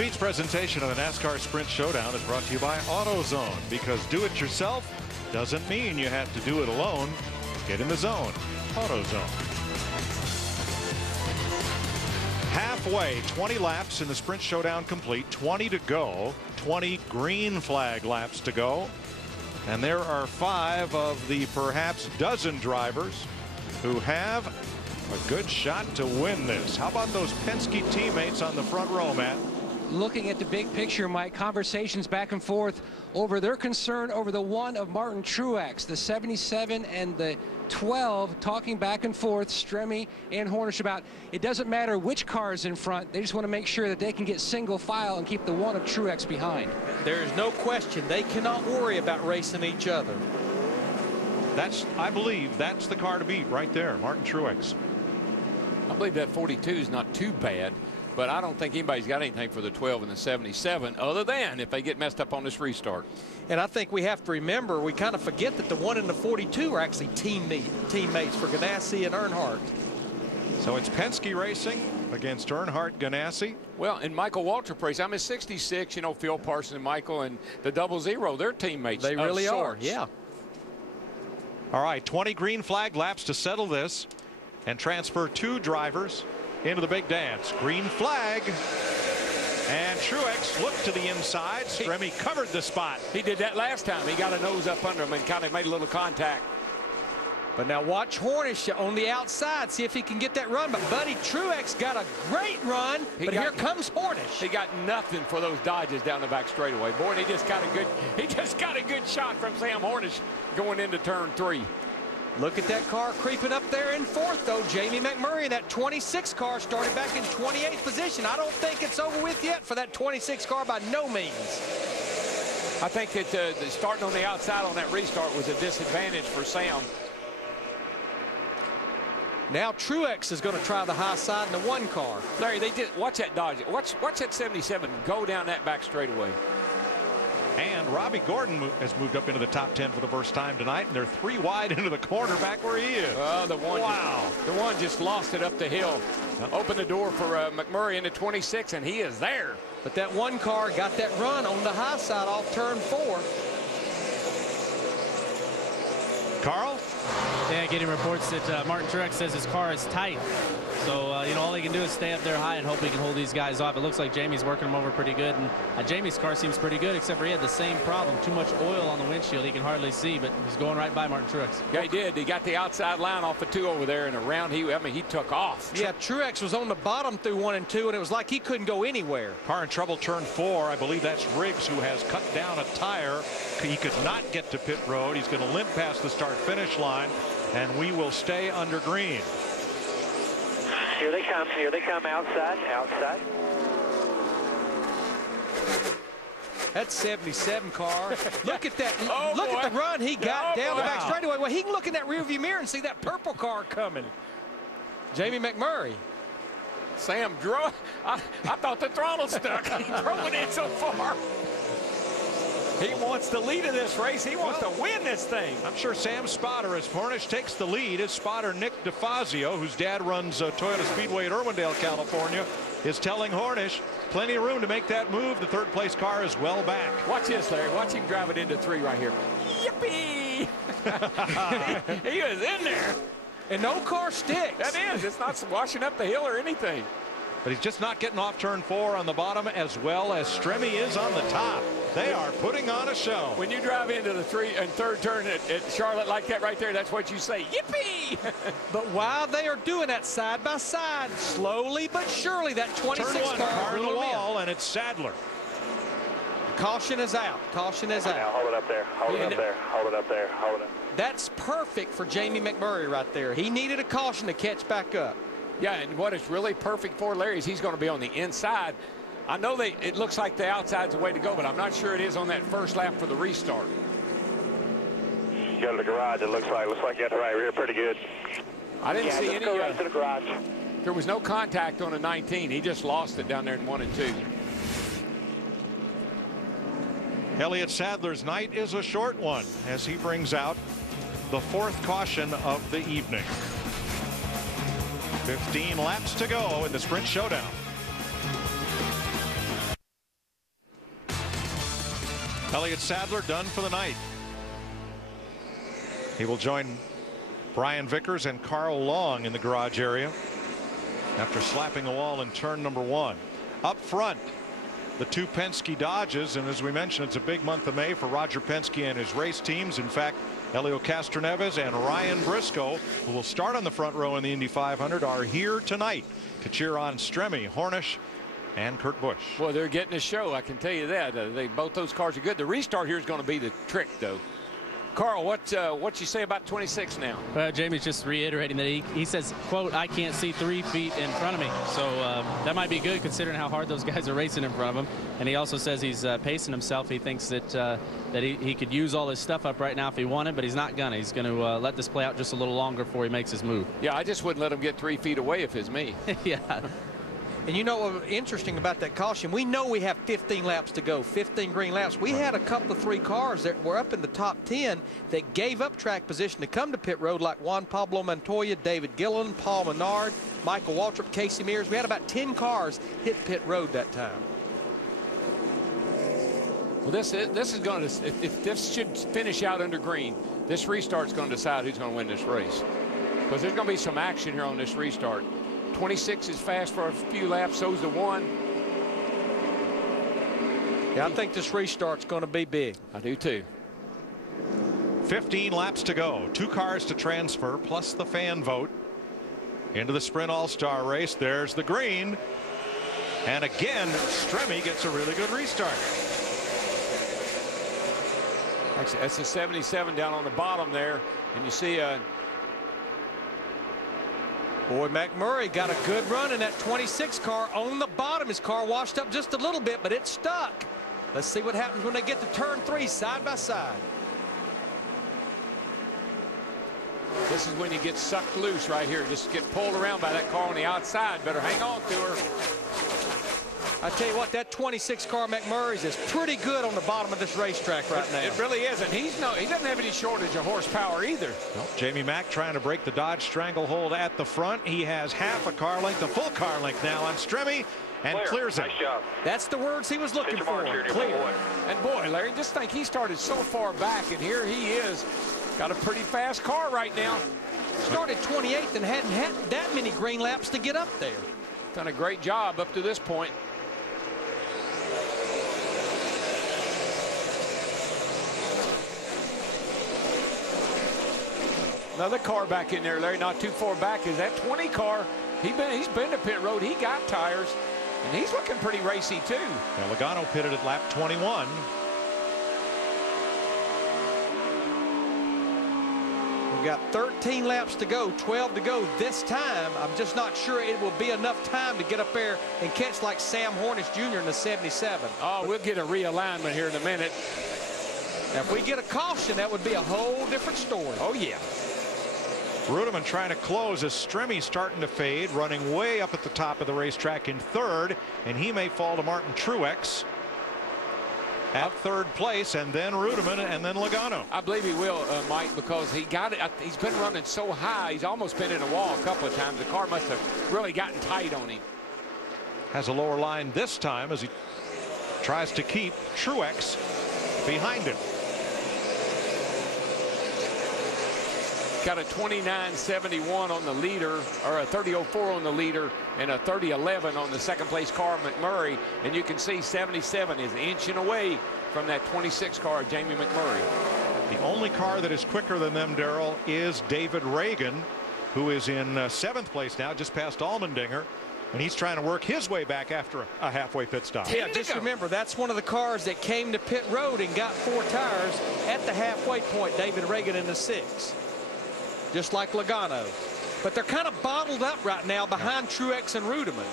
Speed's presentation of the NASCAR Sprint Showdown is brought to you by AutoZone, because do-it-yourself doesn't mean you have to do it alone. Get in the zone. AutoZone. Halfway, 20 laps in the Sprint Showdown complete, 20 to go, 20 green flag laps to go. And there are 5 of the perhaps dozen drivers who have a good shot to win this. How about those Penske teammates on the front row, Matt? Looking at the big picture, Mike, conversations back and forth over their concern over the one of Martin Truex, the 77 and the 12, talking back and forth, Stremme and Hornish, about it doesn't matter which car is in front. They just want to make sure that they can get single file and keep the one of Truex behind. There is no question they cannot worry about racing each other. I believe that's the car to beat right there, Martin Truex. I believe that 42 is not too bad, but I don't think anybody's got anything for the 12 and the 77 other than if they get messed up on this restart. And I think we have to remember, we kind of forget that the 1 and the 42 are actually teammates for Ganassi and Earnhardt. So it's Penske racing against Earnhardt, Ganassi. Well, and Michael Waltrip race. I'm at 66, you know, Phil Parson and Michael and the 00, they're teammates. They really are, yeah. All right, 20 green flag laps to settle this and transfer 2 drivers into the big dance. Green flag. And Truex looked to the inside. Stremme covered the spot. He did that last time. He got a nose up under him and kind of made a little contact. But now watch Hornish on the outside, see if he can get that run. But Buddy Truex got a great run, but here comes Hornish. He got nothing for those dodges down the back straightaway. Boy, he just got a good shot from Sam Hornish going into turn 3. Look at that car creeping up there in 4th, though. Jamie McMurray, that 26 car, started back in 28th position. I don't think it's over with yet for that 26 car by no means. I think that the starting on the outside on that restart was a disadvantage for Sam. Now Truex is going to try the high side in the 1 car. Larry, they did. Watch that dodge. Watch that 77 go down that back straightaway. And Robbie Gordon has moved up into the top 10 for the first time tonight, and they're 3 wide into the corner back where he is. The one just lost it up the hill. Opened the door for McMurray into 26, and he is there. But that 1 car got that run on the high side off turn 4. Carl? Yeah, getting reports that Martin Truex says his car is tight. So, you know, all he can do is stay up there high and hope he can hold these guys off. It looks like Jamie's working him over pretty good. And Jamie's car seems pretty good, except for he had the same problem. Too much oil on the windshield. He can hardly see, but he's going right by Martin Truex. Yeah, he did. He got the outside line off the 2 over there, and around he took off. Yeah, Truex was on the bottom through 1 and 2, and it was like he couldn't go anywhere. Car in trouble, turn 4. I believe that's Riggs, who has cut down a tire. He could not get to pit road. He's going to limp past the start-finish line, and we will stay under green. Here they come, outside. That 77 car. Look at that. Oh, look boy. at the run he got down the back wow. straightaway. Well, he can look in that rearview mirror and see that purple car coming. Jamie McMurray. Sam drove. I thought the throttle stuck. He drove it in so far. He wants the lead of this race. He wants to win this thing. I'm sure Sam's spotter, as Hornish takes the lead, his spotter Nick DeFazio, whose dad runs Toyota Speedway at Irwindale, California, is telling Hornish plenty of room to make that move. The 3rd place car is well back. Watch this, Larry. Watch him drive it into 3 right here. Yippee! he was in there. And no car sticks. That is. It's not washing up the hill or anything. But he's just not getting off turn 4 on the bottom, as well as Stremme is on the top. They are putting on a show. When you drive into the 3rd turn at Charlotte like that right there, that's what you say, yippee! But while they are doing that side by side, slowly but surely, that 26 Turn 1, car in the will wall, and it's Sadler. Caution is out. Caution is Now out. hold it up there. Hold it up there. Hold it up there. Hold it up. That's perfect for Jamie McMurray right there. He needed a caution to catch back up. Yeah, and what it's really perfect for, Larry, is he's going to be on the inside. I know it looks like the outside's the way to go, but I'm not sure it is on that first lap for the restart. You go to the garage, it looks like you got the right rear pretty good. I didn't see any. Go right to the garage. There was no contact on the 19. He just lost it down there in 1 and 2. Elliott Sadler's night is a short one as he brings out the 4th caution of the evening. 15 laps to go in the Sprint Showdown. Elliott Sadler done for the night. He will join Brian Vickers and Carl Long in the garage area after slapping the wall in turn number 1. Up front, the 2 Penske Dodges, and as we mentioned, it's a big month of May for Roger Penske and his race teams. In fact, Helio Castroneves and Ryan Briscoe, who will start on the front row in the Indy 500, are here tonight to cheer on Stremme, Hornish, and Kurt Busch. Well, they're getting a show, I can tell you that. Both those cars are good. The restart here is going to be the trick, though. Carl, what you say about 26 now? Jamie's just reiterating that he says, quote, I can't see 3 feet in front of me. So that might be good considering how hard those guys are racing in front of him. And he also says he's pacing himself. He thinks that he could use all his stuff up right now if he wanted, but he's not gonna. He's going to let this play out just a little longer before he makes his move. Yeah, I just wouldn't let him get 3 feet away if it's me. Yeah. And you know what's interesting about that caution? We know we have 15 laps to go, 15 green laps. We had a couple of 3 cars that were up in the top 10 that gave up track position to come to pit road, like Juan Pablo Montoya, David Gilliland, Paul Menard, Michael Waltrip, Casey Mears. We had about 10 cars hit pit road that time. Well, this is going to, if this should finish out under green, this restart's going to decide who's going to win this race. Because there's going to be some action here on this restart. 26 is fast for a few laps, so's the 1. Yeah, I think this restart's going to be big. I do too. 15 laps to go. 2 cars to transfer, plus the fan vote into the Sprint All-Star race. There's the green. And again, Stremme gets a really good restart. Actually, that's a 77 down on the bottom there. And you see Boy, McMurray got a good run in that 26 car on the bottom. His car washed up just a little bit, but it stuck. Let's see what happens when they get to turn 3 side by side. this is when you get sucked loose right here. Just get pulled around by that car on the outside. Better hang on to her. I tell you what, that 26 car McMurray's is pretty good on the bottom of this racetrack right now. It really is, and he doesn't have any shortage of horsepower either. Well, Jamie Mack trying to break the Dodge stranglehold at the front. He has half a car length, a full car length now on Stremme, and clears it. Nice job. That's the words he was looking for. Clear. And boy, Larry, just think he started so far back, and here he is. Got a pretty fast car right now. Started 28th and hadn't had that many green laps to get up there. Done a great job up to this point. Another car back in there, Larry, not too far back. Is that 20 car? He's been to pit road. He got tires, and he's looking pretty racy too. Now, Logano pitted at lap 21. We've got 13 laps to go, 12 to go this time. I'm just not sure it will be enough time to get up there and catch like Sam Hornish Jr. in the 77. Oh, we'll get a realignment here in a minute. Now, if we get a caution, that would be a whole different story. Oh, yeah. Rudeman trying to close as Stremme starting to fade, running way up at the top of the racetrack in third, and he may fall to Martin Truex at third place, and then Rudeman, and then Logano. I believe he will, Mike, because he got it. He's been running so high. He's almost been in a wall a couple of times. The car must have really gotten tight on him. Has a lower line this time as he tries to keep Truex behind him. Got a 29.71 on the leader, or a 30.04 on the leader, and a 30.11 on the second place car, McMurray. And you can see 77 is inching away from that 26 car, Jamie McMurray. The only car that is quicker than them, Darrell, is David Reagan, who is in 7th place now, just past Allmendinger. And he's trying to work his way back after a halfway pit stop. Yeah, just remember, that's one of the cars that came to pit road and got 4 tires at the halfway point, David Reagan in the 6. Just like Logano. But they're kind of bottled up right now behind Truex and Rudeman.